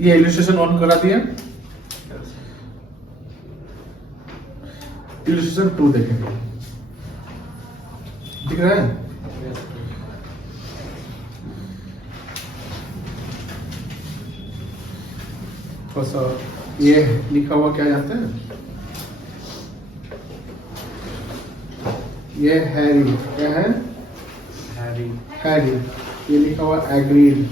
ये illustration on करा दिया, इलस्ट्रेशन 2 देखेंगे, दिख रहा है? बस ये लिखा हुआ क्या जानते हैं? ये हैरी, क्या है? हैरी। ये लिखा हुआ एग्रीड,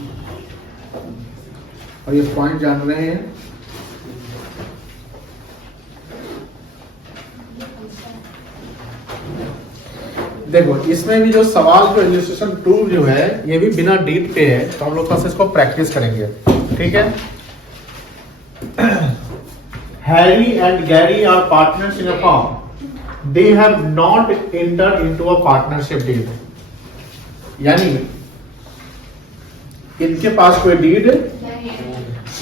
और ये पॉइंट जान रहे हैं। देखो इसमें भी जो सवाल जो इलस्ट्रेशन 2 जो है ये भी बिना डीट पे है, तो हम लोग पास इसको प्रैक्टिस करेंगे, ठीक है? Harry and Gary are partners in a firm, they have not entered into a partnership deed, यानी इनके पास कोई डीड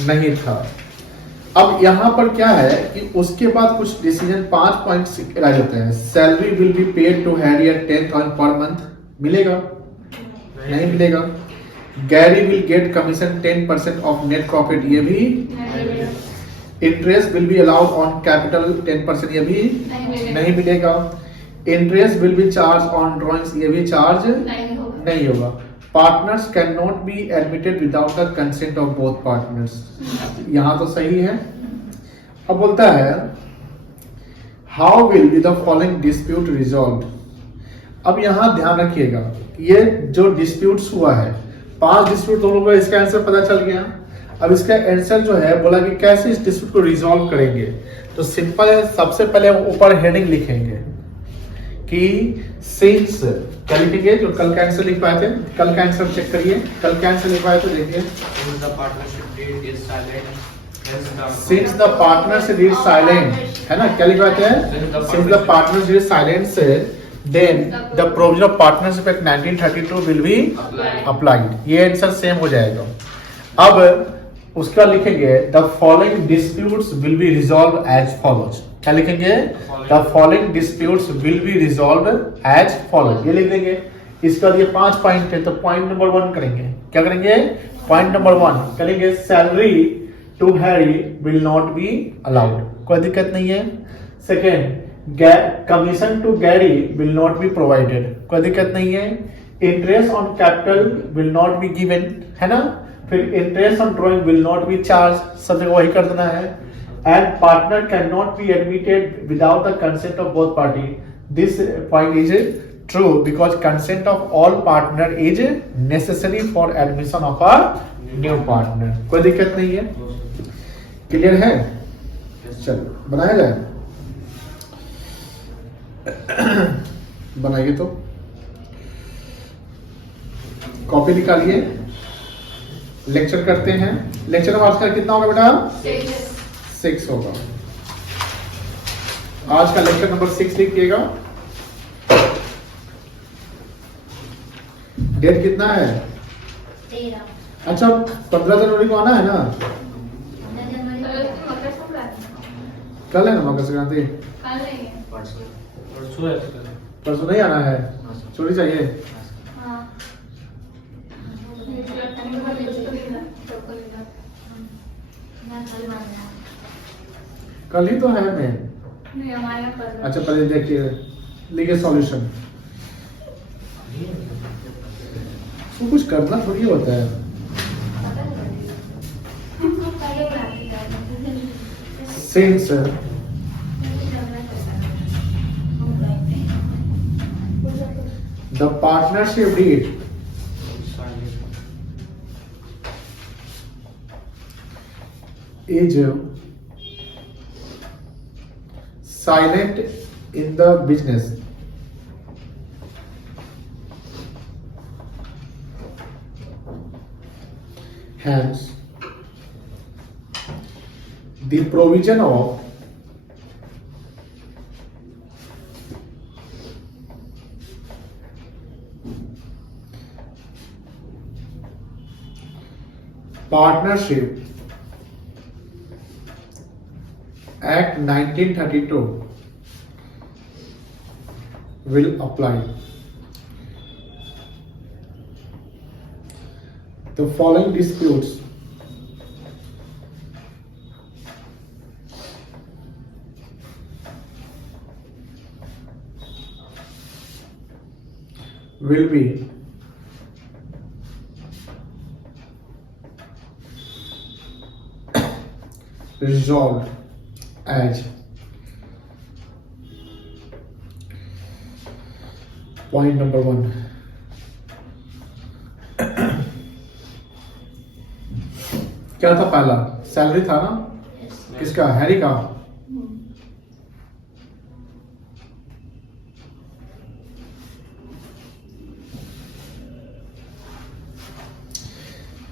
नहीं था। अब यहां पर क्या है कि उसके बाद कुछ डिसीजन 5 पॉइंट्स राइज होते हैं। Salary will be paid to Harry at 10,000 per month, मिलेगा? नहीं मिलेगा। Gary will get commission 10% of net profit, ये भी interest will be allowed on capital 10%, ये भी नहीं मिलेगा। Interest will be charge on drawings, ये भी चार्ज नहीं होगा। Partners can not be admitted without the consent of both partners, यहां तो सही है। अब बोलता है how will be the following dispute resolve. अब यहां ध्यान रखिएगा, ये जो डिस्प्यूट्स हुआ है 5 डिस्प्यूट, दोनों को इसका आंसर पता चल गया। अब इसका आंसर जो है बोला कि कैसे इस डिस्प्यूट को रिजॉल्व करेंगे, तो सिंपल है। सबसे पहले ऊपर हेडिंग लिखेंगे कि सिंस, क्या लिखेंगे? जो कल का आंसर लिख पाए थे, कल का आंसर चेक करिए, कल का आंसर लिख पाए थे, देखिए। Since the partnership is silent, है ना? क्या लिख पाए थे? Since the partnership is silent then the provision of partnership act 1932 will be applied, ये आंसर सेम हो जाएगा। अब उसका लिखेंगे the following disputes will be resolved as follows, क्या लिखेंगे? the following disputes will be resolved as follows, ये लिख देंगे। इसका ये 5 पॉइंट है, तो पॉइंट नंबर 1 करेंगे, क्या करेंगे? पॉइंट नंबर 1 करेंगे, salary to Harry will not be allowed, कोई दिक्कत नहीं है। Second, commission to Gary will not be provided, कोई दिक्कत नहीं है। Interest on capital will not be given, है ना? फिर interest on drawing will not be charge, सब जगह वही कर देना है। And partner can not be admitted without the consent of both party, this point is true because consent of all partner is necessary for admission of a new partner, कोई दिक्कत नहीं है। क्लियर है? चलो बनाया जाए, बनाइए। तो कॉपी निकालिए, लेक्चर करते हैं। लेक्चर नंबर आज का कितना होगा बेटा? 6 होगा। आज का लेक्चर नंबर 6 लिखिएगा। डेट कितना है? 13। अच्छा, 15 जनवरी को आना है ना? कल है ना मकर संक्रांति? परसों नहीं आना है? चोरी चाहिए? कल ही तो है मैं। अच्छा पहले देखिए, लिखिए सॉल्यूशन। वो कुछ करना थोड़ी होता है। Since the partnership deed is silent in the business, hence the provision of Partnership Act 1932 will apply. The following disputes will be resolved as point number 1. क्या था पहला? सैलरी था ना? किसका? हैरी का।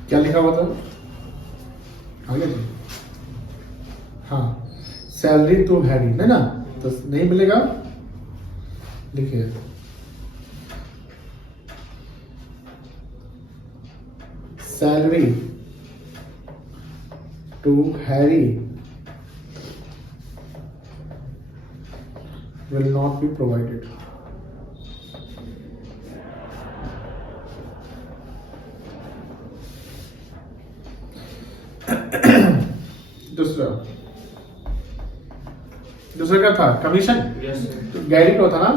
क्या लिखा हुआ था आगे जी? हाँ, सैलरी टू हैरी है ना, तो नहीं मिलेगा, लिखिए salary to Harry will not be provided. दूसरा क्या था? कमीशन। तो गैरी को था ना?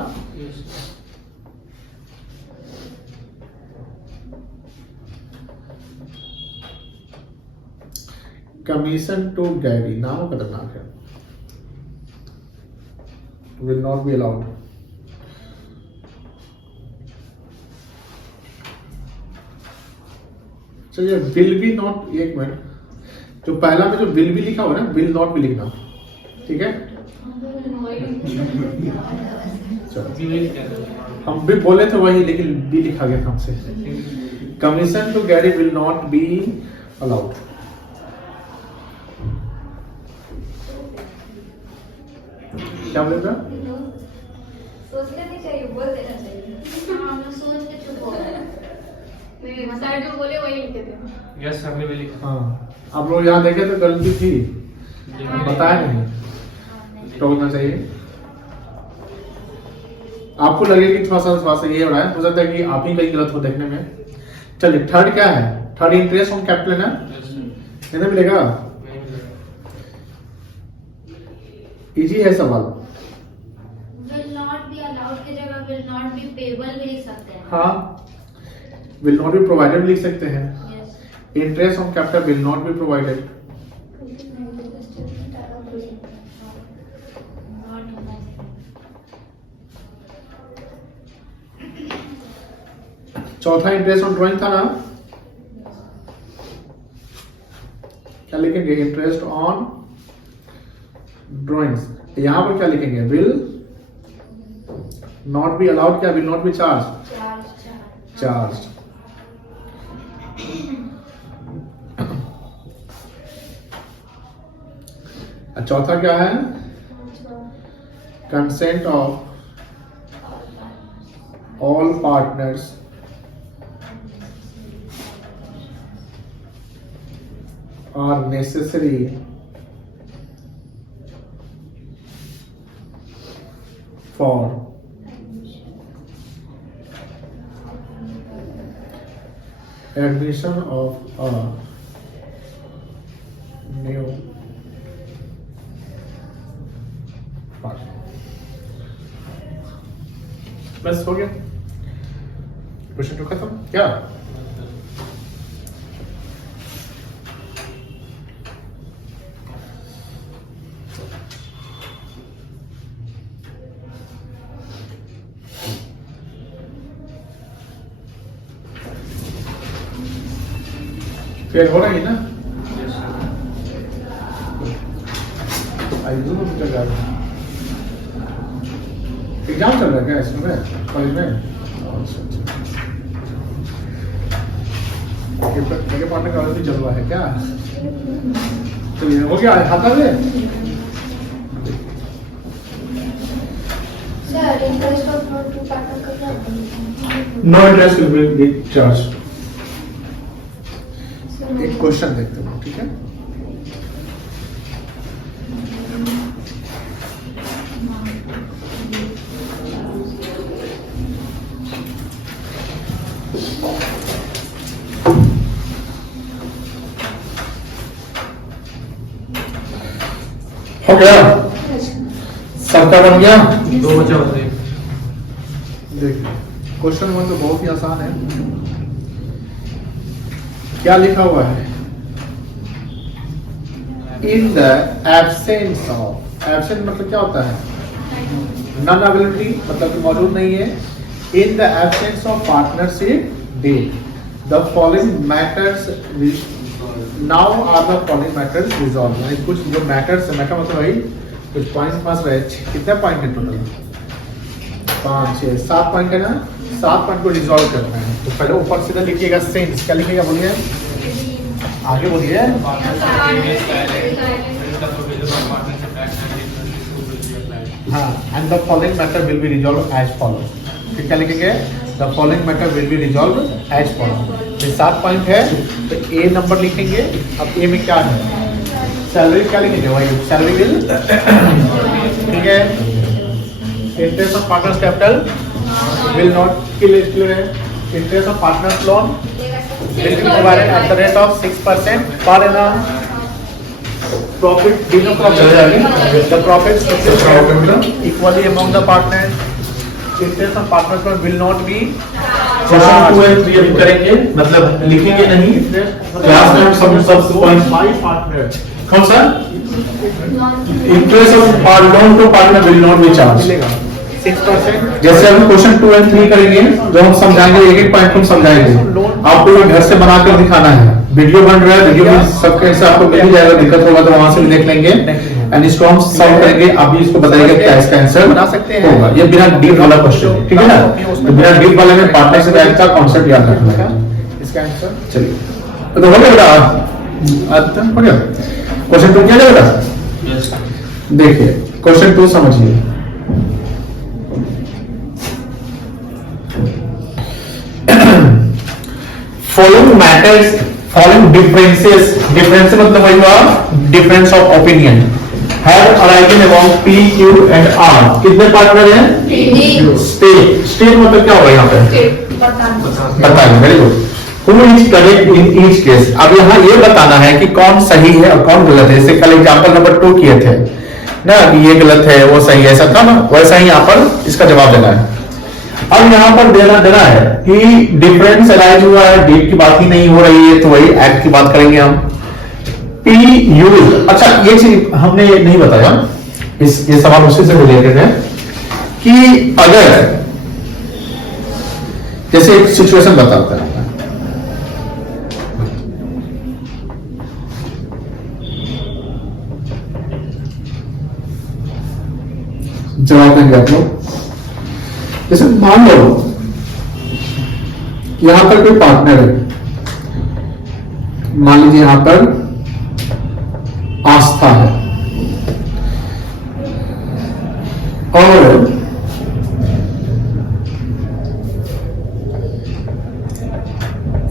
कमीशन टू गैरी, नाम खतरनाक है, will not be allowed. चलिए विल बी नॉट, एक मिनट, जो पहला में जो विल भी लिखा हुआ है ना, विल नॉट भी लिखना, ठीक है? हम भी बोले थे वही, लेकिन बी लिखा गया था हमसे। Commission to Gary will not be allowed. क्या बोलेगा? सोचना नहीं चाहिए, बोल देना चाहिए। हाँ, मैं सोच के चुप हो गया। सर जो बोले वही लिखे थे। यस सर ने भी लिखा। हाँ, आप लोग यहाँ देखे तो गलती थी, बताया नहीं, टोकना चाहिए। आपको लगे कि थोड़ा सा ये हो रहा है, हो सकता है कि आप ही कहीं गलत हो देखने में। चलिए थर्ड क्या है? थर्ड इंटरेस्ट ऑन कैपिटल है, नहीं मिलेगा? इजी है सवाल। Will not be allowed की जगह will not be payable भी लिख सकते हैं। हाँ, will not be provided भी लिख सकते हैं। Yes. Interest on capital will not be provided. चौथा इंटरेस्ट ऑन ड्राइंग था ना, क्या लिखेंगे? Interest on drawings. यहां पर क्या लिखेंगे? विल नॉट बी अलाउड, क्या? Will not be charge, charge. चौथा क्या है? Consent of all partners are necessary for admission of a new partner. बस हो गया, क्वेश्चन तो खत्म। क्या फेल हो रही है ना? एग्जाम चल रहा है क्या इसमें, कॉलेज में? मेरे पार्टनर का भी चल रहा है क्या? चलिए हो गया, खाता है। No interest will be charge. एक क्वेश्चन देखते हैं, ठीक है? हो गया, सबका बन गया। दो बचे होते हैं। देखिए क्वेश्चन 1 तो बहुत ही आसान है। क्या लिखा हुआ है? In the absence of, absent मतलब क्या होता है? नॉन अवेलेबिलिटी, मतलब कि मौजूद नहीं है। In the absence of partnership deal the following matters, now are the following matters resolve. यानी कुछ जो मैटर्स है, मैटर मतलब भाई कुछ पॉइंट पास रहे। कितने पॉइंट है टोटल? 5 6 7 पॉइंट है ना। 7 पॉइंट को रिजॉल्व करना है। तो पहले ऊपर सीधा लिखिएगा सेंस। क्या लिखिएगा बोलिए, आगे बोलिए। हाँ, and the following matter will be resolve as follow. फिर क्या लिखेंगे? The following matter will be resolve as follow. ये 7 पॉइंट है तो ए नंबर लिखेंगे। अब ए में क्या है? सैलरी क्या लिखेंगे भाई? सैलरी विल, ठीक है। Interest of partners capital will not clear है। interest of partners loan will be provided at the rate of 6% per annum. Profit, dinner profit, the profits equally among the partners. Interest of partners loan will not be question 2 और 3 अभी करेंगे, मतलब लिखेंगे नहीं। Class में हम सब point by partner कौन सा? Interest of loan to partner will not be charge. मिलेगा 6%। जैसे हम क्वेश्चन 2 और 3 करेंगे, जो हम समझाएंगे, एक एक पॉइंट हम समझाएंगे। आपको ये घर से बनाकर दिखाना है। वीडियो बन रहा है, वीडियो में सब कैसे आपको मिल ही जाएगा। दिक्कत होगा तो वहां से भी देख लेंगे एंड इसको हम सॉल्व करेंगे। आप भी इसको बताइएगा क्या इसका आंसर बना सकते हैं। होगा। ये बिना डीप वाला क्वेश्चन है, ठीक है ना। तो बिना डीप वाले में पार्टनरशिप एक्ट का कॉन्सेप्ट याद रखना है। इसका आंसर चलिए तो हो गया बेटा, हो गया। क्वेश्चन 2 क्या है बेटा? देखिए क्वेश्चन 2 समझिए। Following matters, following differences, difference मतलब वही हुआ difference of opinion, have arisen among P, Q and R. कितने पार्टनर हैं? State, state मतलब क्या होगा यहाँ पे? बताइए, very good. Who is correct in each case? अब यहाँ ये बताना है कि कौन सही है और कौन गलत है। जैसे कल एग्जाम्पल नंबर 2 किए थे ना, कि ये गलत है वो सही है, ऐसा था ना। वैसा ही यहाँ पर इसका जवाब देना है। अब यहाँ पर देना है कि डिफरेंस अराइज हुआ है, डेट की बात ही नहीं हो रही है, तो वही एक्ट की बात करेंगे हम। पी यूज, अच्छा ये चीज हमने नहीं बताया, ये सवाल उसी से रिलेटेड है कि अगर जैसे एक सिचुएशन बताता है, जवाब देंगे आप लोग। जैसे मान लो यहां पर कोई पार्टनर है, मान लीजिए यहां पर आस्था है और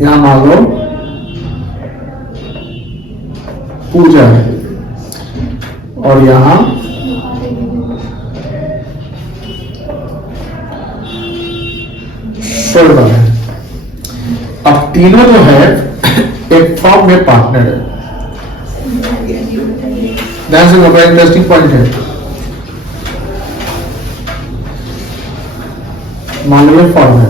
यहां मान लो पूजा है और यहां सर्वर है। अब तीनों जो है एक फॉर्म में पार्टनर है। ध्यान से बड़ा इंटरेस्टिंग पॉइंट है। मान लीजिए फॉर्म है,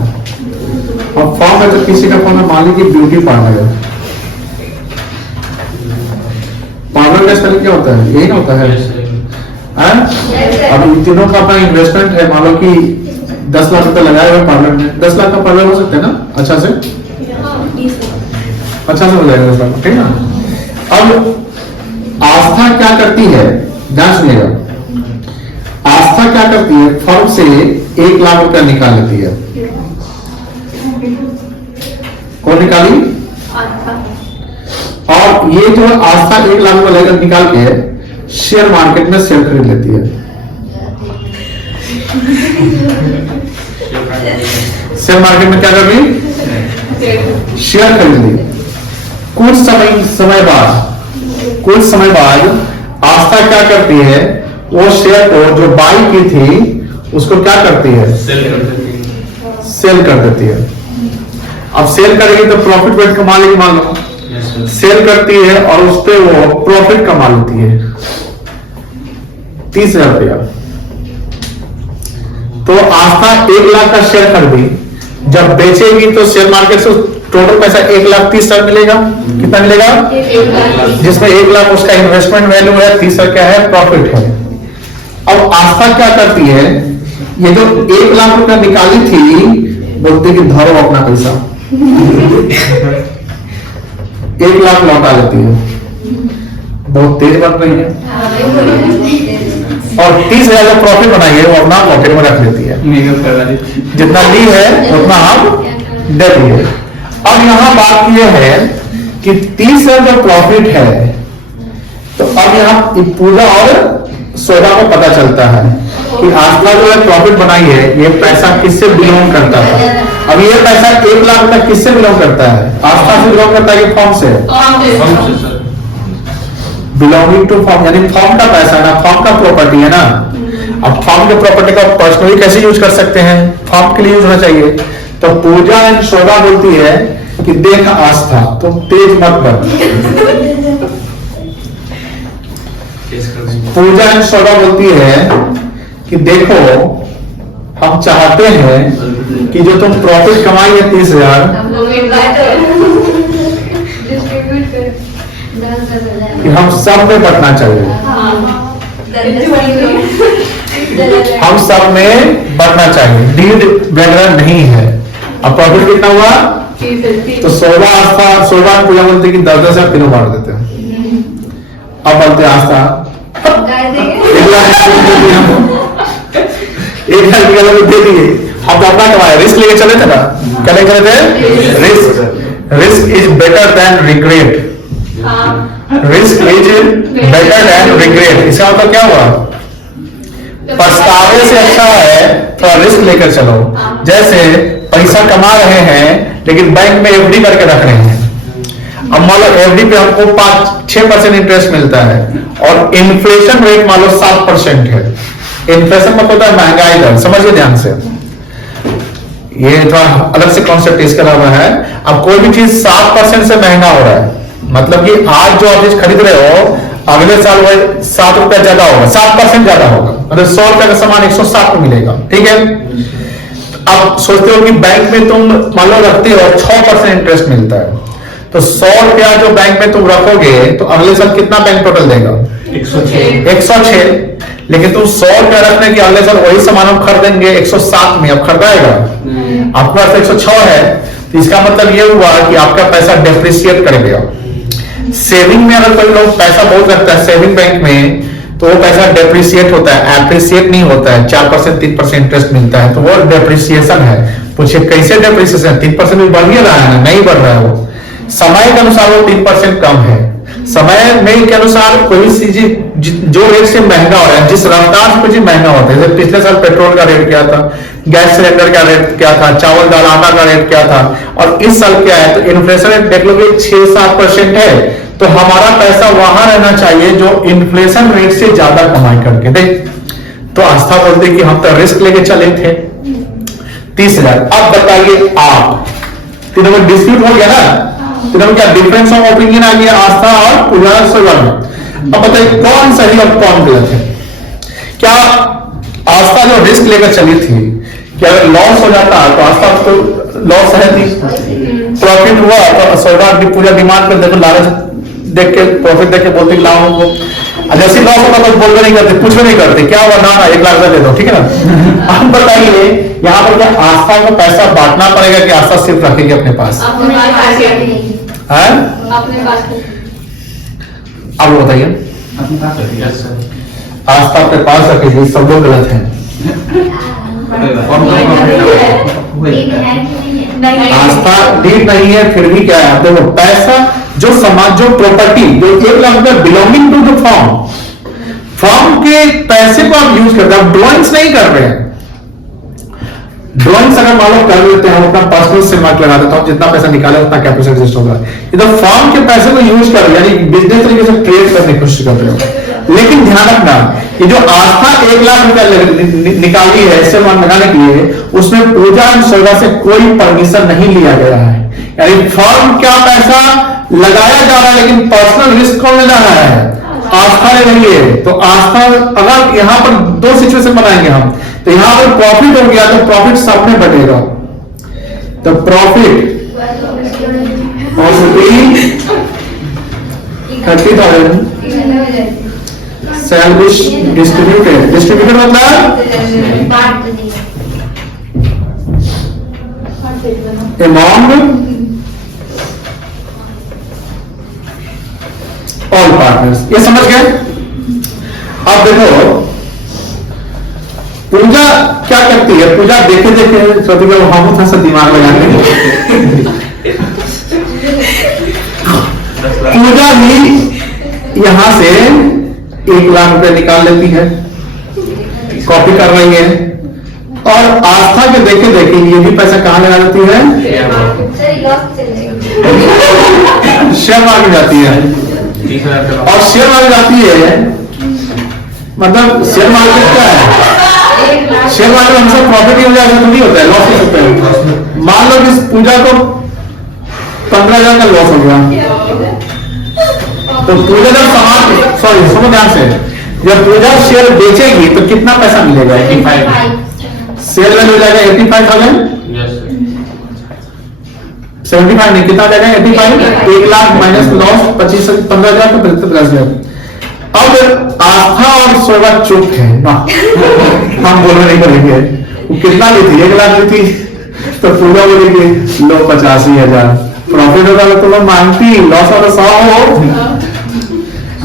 अब फॉर्म है तो किसी का फॉर्म है, मान लीजिए ब्यूटी पार्लर है। पार्लर का स्पेलिंग क्या होता है? यही ना होता है। अब इन तीनों का अपना इन्वेस्टमेंट है, मान लो कि 10 लाख रुपए लगाए हुए पार्लर में। 10 लाख का पार्लर हो सकता है ना, अच्छा से हो जाएगा 10 लाख, ठीक है ना। अब आस्था क्या करती है, ध्यान सुनिएगा। आस्था क्या करती है, फर्म से 1 लाख रुपया निकाल लेती है। कौन निकाली? और ये जो आस्था 1 लाख रुपया लेकर निकाल के शेयर मार्केट में शेयर खरीद लेती है। शेयर मार्केट में क्या कर रही? शेयर खरीद ली। कुछ समय बाद आस्था क्या करती है, वो शेयर को जो बाई की थी उसको क्या करती है? सेल कर देती है। अब सेल करेगी तो प्रॉफिट वेट कमा लेगी, मान लो सेल करती है और उस पर वो प्रॉफिट कमा लेती है। 30,000 रुपया। तो आस्था 1 लाख का शेयर खरीदी, जब बेचेगी तो शेयर मार्केट से टोटल पैसा 1,30,000 मिलेगा। कितना मिलेगा? 1 लाख। जिसमें 1 लाख उसका इन्वेस्टमेंट वैल्यू है, 30,000 क्या है? प्रॉफिट है। अब आस्था क्या करती है, ये जो 1 लाख रुपया निकाली थी, बोलते कि धरो अपना पैसा 1 लाख लौटा लेती है। बहुत तेज बन रही है। और 30,000 जो प्रॉफिट बनाई है वो अपना पॉकेट में रख लेती है। जितना ली है उतना हम दे दिए। अब यहां बात यह है कि 30,000 जो प्रॉफिट है, तो अब यहां पूजा और सोदा को पता चलता है कि आस्था जो है प्रॉफिट बनाई है, ये पैसा किससे बिलोंग करता है। अब ये पैसा 1 लाख रुपया किससे बिलोंग करता है? आस्था से बिलोंग करता है कि फॉर्म से? बिलोंगिंग टू फॉर्म, यानी फॉर्म का पैसा है ना, फॉर्म का प्रॉपर्टी है ना। अब फॉर्म के प्रॉपर्टी का पर्सनली कैसे यूज कर सकते हैं? फॉर्म के लिए यूज होना चाहिए। तो पूजा एंड शोभा बोलती है कि देख आस्था, तुम तेज मत बन। पूजा एंड शोभा बोलती है कि देखो, हम चाहते हैं कि जो तुम प्रॉफिट कमाई है 30,000, कि हम सब में बंटना चाहिए। हम सब में बंटना चाहिए, डीड वगैरह नहीं है। अब प्रॉफिट कितना हुआ? तो 16 आस्था 16 पूजा बोलते कि 10,000 तीनों बांट देते हैं। अब बोलते आस्था 1,00,000 दे दिए, हम तो अपना कमाए, रिस्क लेके चले थे ना। क्या लेके चले थे? Risk is better than regret. Risk is better than regret. इसका मतलब क्या हुआ? पछतावे से अच्छा है थोड़ा रिस्क लेकर चलो। जैसे पैसा कमा रहे हैं लेकिन बैंक में एफडी करके रख रहे हैं। अब मान लो एफडी पे हमको 5-6% इंटरेस्ट मिलता है और इन्फ्लेशन रेट मान लो 7% है। इन्फ्लेशन मतलब होता है महंगाई दर, समझिए ध्यान से। ये थोड़ा अलग से कॉन्सेप्ट इसके अलावा है। अब कोई भी चीज 7% से महंगा हो रहा है, मतलब कि आज जो आप चीज खरीद रहे हो अगले साल वही 7 रुपया ज्यादा होगा, 7% ज्यादा होगा। मतलब 100 रुपया का सामान 107 में मिलेगा। ठीक है। अब सोचते हो कि बैंक में तुम मान लो रखते हो 6% इंटरेस्ट मिलता है, तो 100 रुपया जो बैंक में तुम रखोगे तो अगले साल कितना बैंक टोटल देगा? 106। लेकिन तुम 100 रुपया रखने के अगले साल वही सामान हम खरीदेंगे 107 में। अब खरीदाएगा? आपके पास 106 है, तो इसका मतलब ये हुआ कि आपका पैसा डेप्रिसिएट करेगा। सेविंग में अगर कोई लोग पैसा बहुत रखता है सेविंग बैंक में, तो वो पैसा डेप्रिसिएट होता है, एप्रिसिएट नहीं होता है। 4% 3% इंटरेस्ट मिलता है, तो वो डेप्रिसिएशन है। पूछे कैसे डेप्रिसिएशन? 3% भी बढ़ ही रहा है ना? नहीं बढ़ रहा है। वो समय के अनुसार वो 3% कम है। समय में के अनुसार कोई चीज जो रेट से महंगा हो रहा है, जिस रफ्तार से कोई चीज महंगा होता है, जैसे पिछले साल पेट्रोल का रेट क्या था, गैस सिलेंडर का रेट क्या था, चावल दाल आटा का रेट क्या था, और इस साल क्या है, तो इन्फ्लेशन रेट देख लोगे 6-7% है। तो हमारा पैसा वहां रहना चाहिए जो इन्फ्लेशन रेट से ज्यादा कमाई करके दे। तो आस्था बोलते कि हम तो रिस्क लेके चले थे 30,000। अब बताइए आप, तीनों में डिस्प्यूट हो गया ना, तीनों में क्या डिफरेंस ऑफ ओपिनियन आ गया आस्था और पूजा सोलह में। अब बताइए कौन सही और कौन गलत है। क्या आस्था जो रिस्क लेकर चली थी, क्या अगर लॉस हो जाता तो आस्था तो लॉस है थी, प्रॉफिट हुआ तो सोलह की पूजा डिमांड कर देखो, लालच देख के प्रॉफिट देख के बोलते लाओ हमको। जैसे लॉस होता तो बोलते नहीं करते, कुछ भी नहीं करते, क्या हुआ ना 1 लाख दे दो, ठीक है ना। आप बताइए यहाँ पर क्या आस्था को पैसा बांटना पड़ेगा कि आस्था सिर्फ रखेगी अपने पास? आप बताइए। आस्था अपने पास रखेगी, सब लोग गलत हैं। आस्था ठीक नहीं है, फिर भी क्या है, देखो पैसा जो समाज जो प्रॉपर्टी जो 1 लाख रुपया बिलोंगिंग टू द फॉर्म के पैसे को आप यूज करते हैं। आप ड्रॉइंग्स नहीं कर रहे हैं। ड्रॉइंग्स अगर मान लो कर लेते हैं, अपना पर्सनल से मार्क लगा देता हूं, जितना पैसा निकाले उतना कैपिटल एग्जिस्ट होगा। इधर फॉर्म के पैसे को यूज कर, यानी बिजनेस तरीके से ट्रेड करने की कोशिश कर रहे हो। लेकिन ध्यान रखना, ये जो आस्था 1 लाख रुपया निकाली है इसे लगाने के लिए, उसमें पूजा एंड सोदा से कोई परमिशन नहीं लिया गया है। यानी फॉर्म क्या पैसा लगाया जा रहा है, लेकिन पर्सनल रिस्क कौन ले रहा है? आस्था ले लेंगे तो आस्था, अगर यहाँ पर दो सिचुएशन बनाएंगे हम, तो यहाँ पर प्रॉफिट हो गया तो प्रॉफिट सब में बटेगा। तो profit of rupees 30,000 shall be distributed। Distributed मतलब among all partners। ये समझ गए? अब देखो पूजा क्या करती है, पूजा देखे देखे हम थोड़ा सा दिमाग लगाते पूजा भी यहां से 1 लाख रुपए निकाल लेती है, कॉपी कर रही है, और आस्था के देखे देखे ये भी पैसा कहां लगा देती है, शेयर मार्केट जाती है। और शेयर मार्केट जाती है मतलब शेयर मार्केट क्या है, शेयर मार्केट हमसे प्रॉफिट ही हो जाएगा तो नहीं होता है, लॉस हो सकता है। मान लो कि इस पूजा को 15,000 का लॉस हो गया, तो पूजा जब सामान, सॉरी सुनो ध्यान से, जब पूजा शेयर बेचेगी तो कितना पैसा मिलेगा, 85। शेयर वैल्यू हो जाएगा 85,000, 75 नहीं, कितना जाएगा 85, 1 लाख माइनस लॉस 15,000 तो 50,000। अब आस्था और शोभा चुप है ना, हम बोलना नहीं करेंगे। वो कितना ली थी, 1 लाख ली थी, तो पूजा बोलेगी लो 85,000 प्रॉफिट होगा तो मैं मानती, लॉस और 100 हो।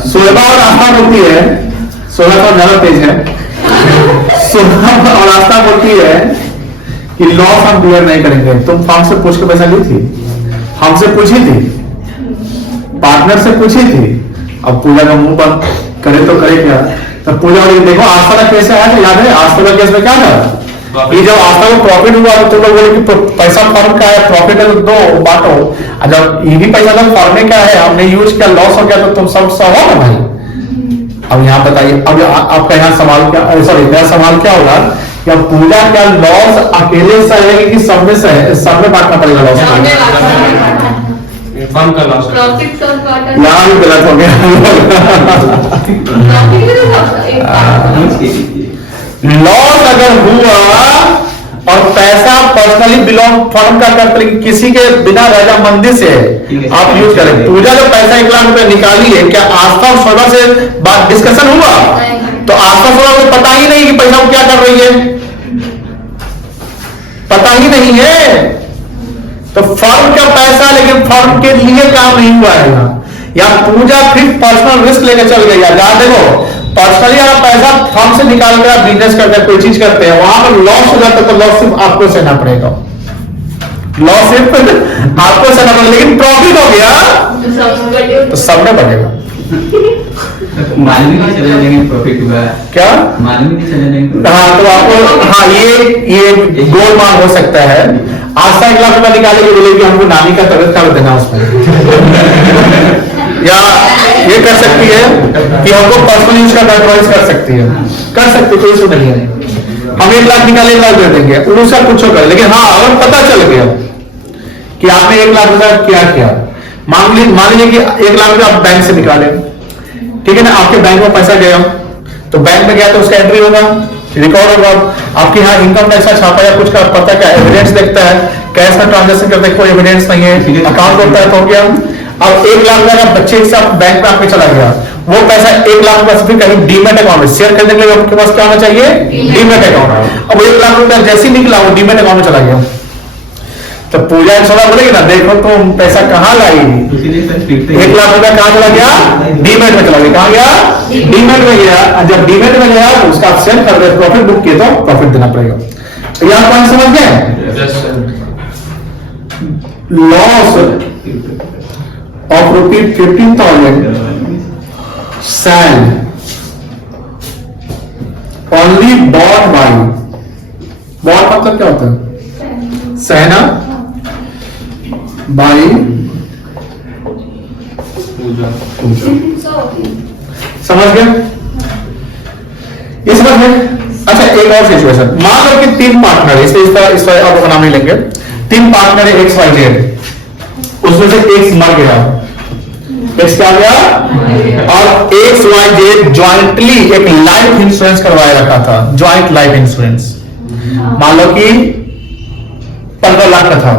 शोभा और आस्था बोलती है, शोभा तो ज्यादा तेज है, शोभा और आस्था बोलती है कि लॉस हम क्लियर नहीं करेंगे। तुम फॉर्म से पूछ के पैसा ली थी, हमसे पूछी थी, पार्टनर से पूछी थी, अब पूजा का मुंह बंद करे तो करे क्या। तो पूजा वाली देखो आस्था का केस है, याद है आस्था का केस में क्या था, ये जब आस्था को प्रॉफिट हुआ तो तुम लोग बोले कि पैसा फर्म का है, प्रॉफिट है तो दो बांटो, जब यही पैसा तो फर्म में क्या है हमने यूज किया, लॉस हो गया तो तुम सब सहो ना भाई। अब यहाँ बताइए, अब आपका यहाँ सवाल क्या, सॉरी मेरा सवाल क्या होगा, क्या पूजा क्या लॉस अकेले सहेगी कि सब में सब में बांटना पड़ेगा लॉस, प्रॉफिट सब बांटा, यहाँ भी गलत हो गया। लॉस अगर हुआ और पैसा पर्सनली बिलोंग फर्म का करते किसी के बिना रजामंदी से आप यूज करें। पूजा जो पैसा 1 लाख रुपए निकाली है, क्या आस्था और शोभा से बात डिस्कशन हुआ, तो आस्था शोभा को पता ही नहीं कि पैसा वो क्या कर रही है, पता ही नहीं है। तो फर्म का पैसा लेकिन फर्म के लिए काम नहीं हुआ है, या पूजा फिर पर्सनल रिस्क लेके चल गई। याद देखो पर्सनली अगर पैसा फर्म से निकाल कर आप बिजनेस करते हैं, कोई चीज करते हैं, वहां पर लॉस हो जाता है तो लॉस सिर्फ आपको सहना पड़ेगा, लॉस सिर्फ आपको सहना पड़ेगा, लेकिन प्रॉफिट हो गया तो सब में बढ़ेगा। मालूम नहीं चला लेकिन प्रॉफिट हुआ, क्या मालूम नहीं चला लेकिन हाँ, तो आपको हाँ ये गोल मान हो सकता है। आस्था 1 लाख रुपया निकालेगी, बोलेगी हमको नानी का तबियत खराब देना उसमें या ये कर सकती है कि हमको पर्सनल यूज का एडवाइस कर सकती है, कर सकती, कोई इशू नहीं है। हम 1 लाख निकाले 1 लाख दे देंगे, उसका कुछ होगा। लेकिन हाँ अगर पता चल गया कि आपने 1 लाख रुपया क्या किया, मान लीजिए कि 1 लाख रुपया आप बैंक से निकाले, ठीक है ना, आपके बैंक में पैसा गया, तो बैंक में गया तो उसका एंट्री होगा, रिकॉर्ड होगा, आपके यहाँ इनकम टैक्स का छापा या कुछ का पता क्या एविडेंस देखता है, कैश का ट्रांजेक्शन करते हैं कोई एविडेंस नहीं है, अकाउंट होता है तो हो गया। अब 1 लाख रुपया बच्चे के साथ बैंक में आपके चला गया, वो पैसा 1 लाख रुपया फिर कहीं डीमेट अकाउंट में, शेयर खरीदने के लिए आपके पास क्या होना चाहिए, डीमेट अकाउंट। अब 1 लाख रुपया जैसे ही निकला वो डीमेट अकाउंट में चला गया, तो पूजा छोड़ा बोलेगी ना देखो तुम पैसा कहाँ लाई, 1 लाख रुपया कहाँ चला गया, डीमेट में चला गया, कहाँ गया, डीमेट में गया। जब डीमेट में गया तो उसका सेल कर रहे प्रॉफिट बुक किया तो प्रॉफिट देना पड़ेगा। तो यहाँ पॉइंट समझ गए, loss of rupees 15,000 shall only bought by, bought मतलब क्या होता है, सहना, by समझ गए, ये समझ गए। अच्छा एक और सिचुएशन, मान लो कि 3 पार्टनर है, इस पर आप नाम नहीं लेंगे, 3 पार्टनर है XYZ, उसमें से एक मर गया, एक्स क्या आ गया, और एक्स वाई जेड ज्वाइंटली एक लाइफ इंश्योरेंस करवाया रखा था, ज्वाइंट लाइफ इंश्योरेंस, मान लो कि 15 लाख का था,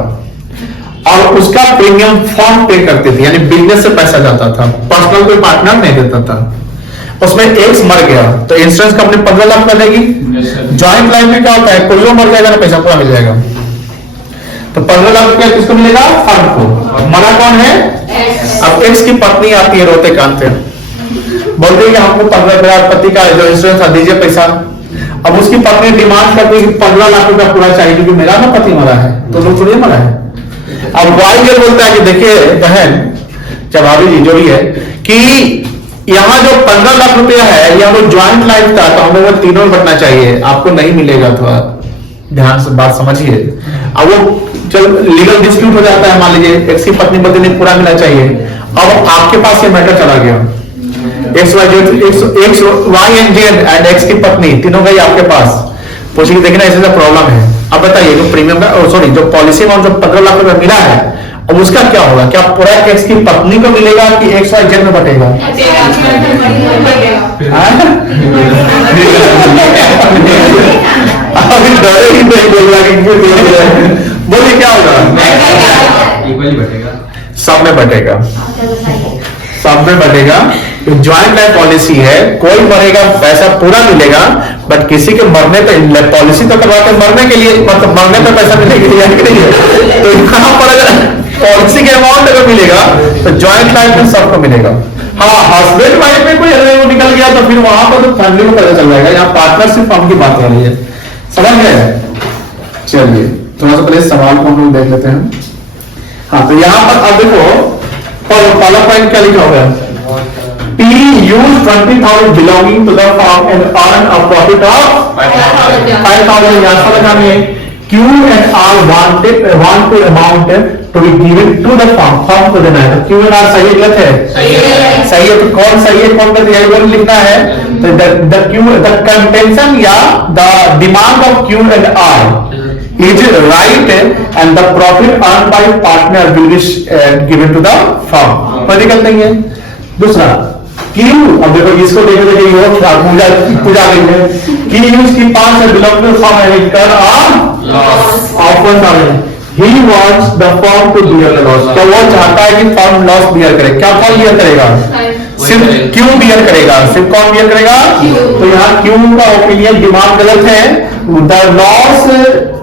और उसका प्रीमियम फॉर्म पे करते थे, यानी बिजनेस से पैसा जाता था, पर्सनल कोई पार्टनर नहीं देता था। उसमें एक्स मर गया तो इंश्योरेंस कंपनी 15 लाख में देगी। ज्वाइंट लाइफ में क्या होता है, कोई मर जाएगा ना पैसा पूरा मिल जाएगा। तो 15 लाख रुपया किसको मिलेगा, फंड को। मरा कौन है, अब एक्स की पत्नी आती है रोते कांते, बोलते हैं हमको 15 लाख पति का जो इंश्योरेंस था दीजिए पैसा। अब उसकी पत्नी डिमांड करती है कि 15 लाख रुपया पूरा चाहिए क्योंकि मेरा ना पति मरा है, तो लोग थोड़ी मरा है। अब वाई ये बोलता है कि देखिए बहन या भाभी जी जो भी है, कि यहाँ जो 15 लाख रुपया है यह वो ज्वाइंट लाइफ था, तो हमें वो तीनों बढ़ना चाहिए, आपको नहीं मिलेगा, थोड़ा ध्यान से बात समझिए। अब वो चल लीगल डिस्प्यूट हो जाता है, मान लीजिए एक्स की पत्नी पति ने पूरा मिलना चाहिए, अब आपके पास ये मैटर चला गया, X Y and Z and X की पत्नी तीनों गई आपके पास, पूछिए देखना ऐसे प्रॉब्लम है। अब बताइए जो प्रीमियम का सॉरी जो पॉलिसी अमाउंट जो 15 लाख रुपया मिला है, अब उसका क्या होगा, क्या पूरा एक्स की पत्नी को मिलेगा कि एक्स वाई जेड में बटेगा? अभी डरे ही नहीं बोल रहा कि बोलिए क्या होगा, इक्वली बटेगा, सब में बटेगा, सब में बटेगा। ज्वाइंट लाइफ पॉलिसी है, कोई मरेगा पैसा पूरा मिलेगा, बट किसी के मरने पे पॉलिसी तो करवाते मरने के लिए, मतलब मरने पे पैसा मिलेगा नहीं है। तो यहाँ पर अगर पॉलिसी के अमाउंट अगर मिलेगा तो ज्वाइंट लाइफ में सबको मिलेगा। हाँ, हस्बैंड वाइफ में कोई अगर वो निकल गया तो फिर वहां पर तो फैमिली को पता चल जाएगा। यहाँ पार्टनरशिप फॉर्म की बात हो रही है, समझ गए? चलिए थोड़ा सा पहले सवाल को हम लोग देख लेते हैं। हाँ, तो यहाँ पर अब देखो पहला पॉइंट क्या लिखा हुआ है, P used 20,000 belonging to the firm and earn a profit of 5,000. यहाँ पर लगानी है Q and R want to amount to be given to the firm, firm को देना है। तो Q and R सही है गलत है? सही है। तो कौन सही है कौन गलत है यही लिखना है। तो the contention या the demand of Q and R is right and the profit earned by partner will be given to the firm, कोई दिक्कत नहीं है। दूसरा क्यों, अब देखो इसको देखो देखिए वो पूजा गई है कि यूज की 5 से बिलोंग टू फॉर्म है कर offer he wants the form to bear the loss. तो वो चाहता है कि फॉर्म लॉस बियर करे। क्या फॉर्म बियर करेगा? सिर्फ क्यों बियर करेगा, सिर्फ कौन बियर करेगा? तो यहाँ क्यों का ओपिनियन डिमांड गलत है। The loss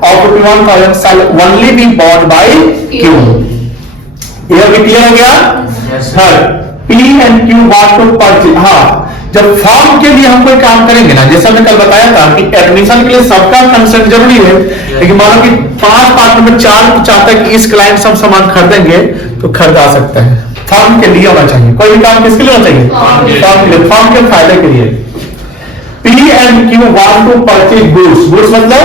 of 51,000 shall only be borne by क्यों। यह भी क्लियर हो गया। Third P and Q want to purchase। हाँ, जब फॉर्म के लिए हम कोई काम करेंगे ना, जैसा मैं कल बताया था कि एडमिशन के लिए सबका कंसेंट जरूरी है, लेकिन मानो कि 5 पार्टनर में 4 चाहता है कि इस क्लाइंट से हम सामान खरीदेंगे तो खरीदा सकता है। फॉर्म के लिए होना चाहिए, कोई भी काम किसके लिए होना चाहिए? फॉर्म के लिए, फॉर्म के फायदे के लिए। P and Q want to purchase goods, goods मतलब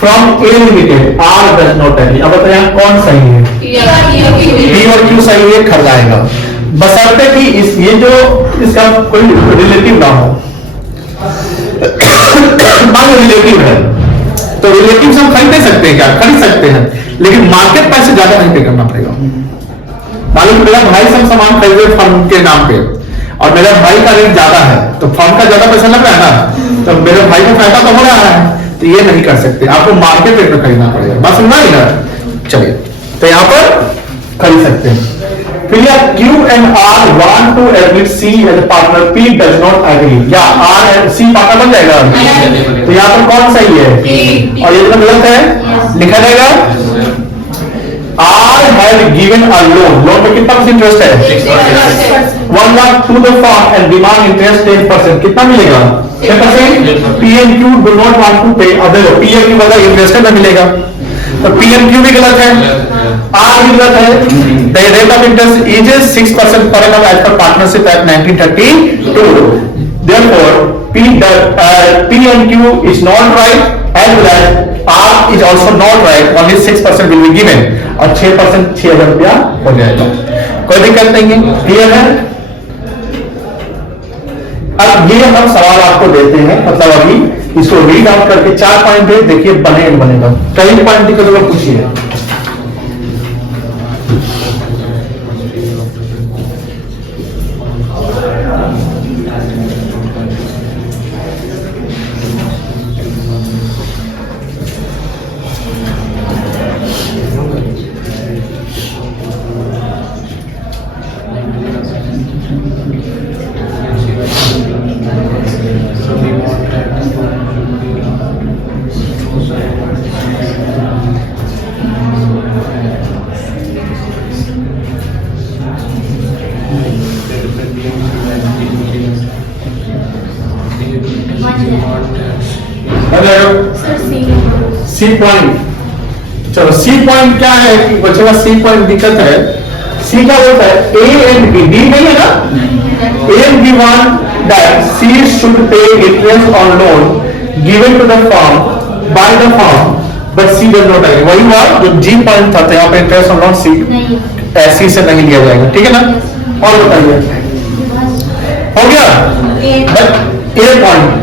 from A limited, R does not agree. अब बताइए कौन सही है? P और Q सही है, खरीदाएगा बशर्ते कि ये जो इसका कोई रिलेटिव ना हो। मान लो रिलेटिव है तो रिलेटिव से हम खरीद नहीं सकते हैं, क्या खरीद सकते हैं, लेकिन मार्केट प्राइस से ज्यादा नहीं पे करना पड़ेगा। मान लो मेरा भाई से हम सामान खरीदे फर्म के नाम पे और मेरा भाई का रेट ज्यादा है तो फर्म का ज्यादा पैसा लग रहा है ना, तो मेरे भाई को फायदा तो हो रहा है, तो ये नहीं कर सकते, आपको मार्केट रेट में खरीदना पड़ेगा। बस सुनना ही ना। चलिए तो यहाँ पर खरीद सकते हैं। फिर Q and R want to admit C as a partner, P does not agree। या R and C पार्टनर बन जाएगा। तो यहाँ पर कौन सही है? और ये तो गलत है, लिखा जाएगा R had given a loan, loan में कितना इंटरेस्ट है? 1 lakh to the firm and demand interest 10%, कितना मिलेगा? 10%। P and Q do not want to pay, अब देखो P and Q वाला इंटरेस्ट में मिलेगा, तो P and Q भी गलत है, R भी गलत है। The rate of interest is 6% per annum as per partnership act 1932. Therefore, P and Q is not right as well as R is also not right. Only 6% will be given और 6% 6,000 रुपया हो जाएगा, कोई दिक्कत नहीं है। क्लियर है? अब ये हम सवाल आपको देते हैं, मतलब अभी इसको रीड आउट करके 4 पॉइंट दे, देखिए बने बनेगा। कई पॉइंट दिक्कत होगा पूछिए। सी पॉइंट, चलो सी पॉइंट क्या है कि बच्चों का सी पॉइंट दिक्कत है। सी क्या बोलता है ए एंड बी, डी नहीं है ना, A and B want that C should pay interest on loan given to the firm by the firm but C does not agree. वही हुआ जो जी पॉइंट था, तो यहाँ पे इंटरेस्ट ऑन लोन सी नहीं ऐसी से नहीं लिया जाएगा, ठीक है ना। और बताइए हो गया। But A point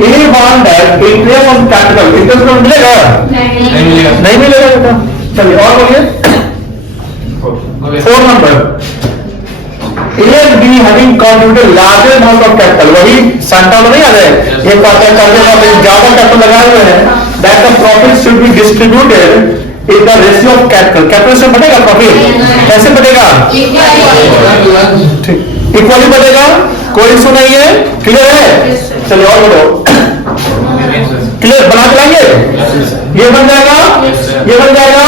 A want that interest on capital, interest on मिलेगा नहीं मिलेगा। नहीं मिलेगा बेटा। चलिए और बोलिए। 4 number A and be having contributed larger amount of capital, वही सेंटर में नहीं आ रहे, ये कहते हैं ज्यादा कैपिटल लगाए हुए हैं, that the profit should be distributed in the ratio of capital. Capital से बढ़ेगा प्रॉफिट, कैसे बढ़ेगा, ठीक इक्वली बढ़ेगा, कोई इशू नहीं है, क्लियर है। चलिए और बोलो, क्लियर बना के लाएंगे, ये बन जाएगा, ये बन जाएगा,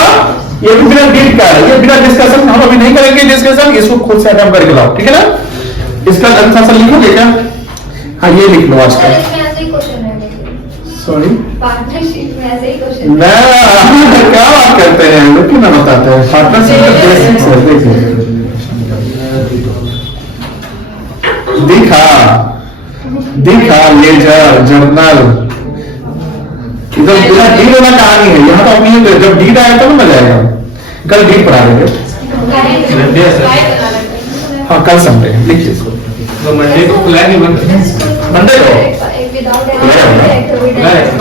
ये भी बिना डील का है, ये बिना डिस्कशन हम अभी नहीं करेंगे डिस्कशन, इसको खुद से अटेम्प्ट करके लाओ, ठीक है ना। इसका आंसर लिखोगे क्या, हाँ ये लिख लो आज का। इसमें ऐसे ही क्वेश्चन है, सॉरी पार्टनरशिप में ऐसे ही क्वेश्चन ना क्या बात करते हैं लोग, क्यों ना बताते हैं, पार्टनरशिप का बेसिक्स है, देखिए दिखा दिखा लेजर जर्नल, इधर बिना डील वाला कहानी है, यहाँ तो अपनी जब डील आया तब मिल जाएगा, कल डील पढ़ा देंगे, हाँ कल संडे लिखिए इसको, तो मंडे को खुला नहीं बंद मंडे को एक विदाउट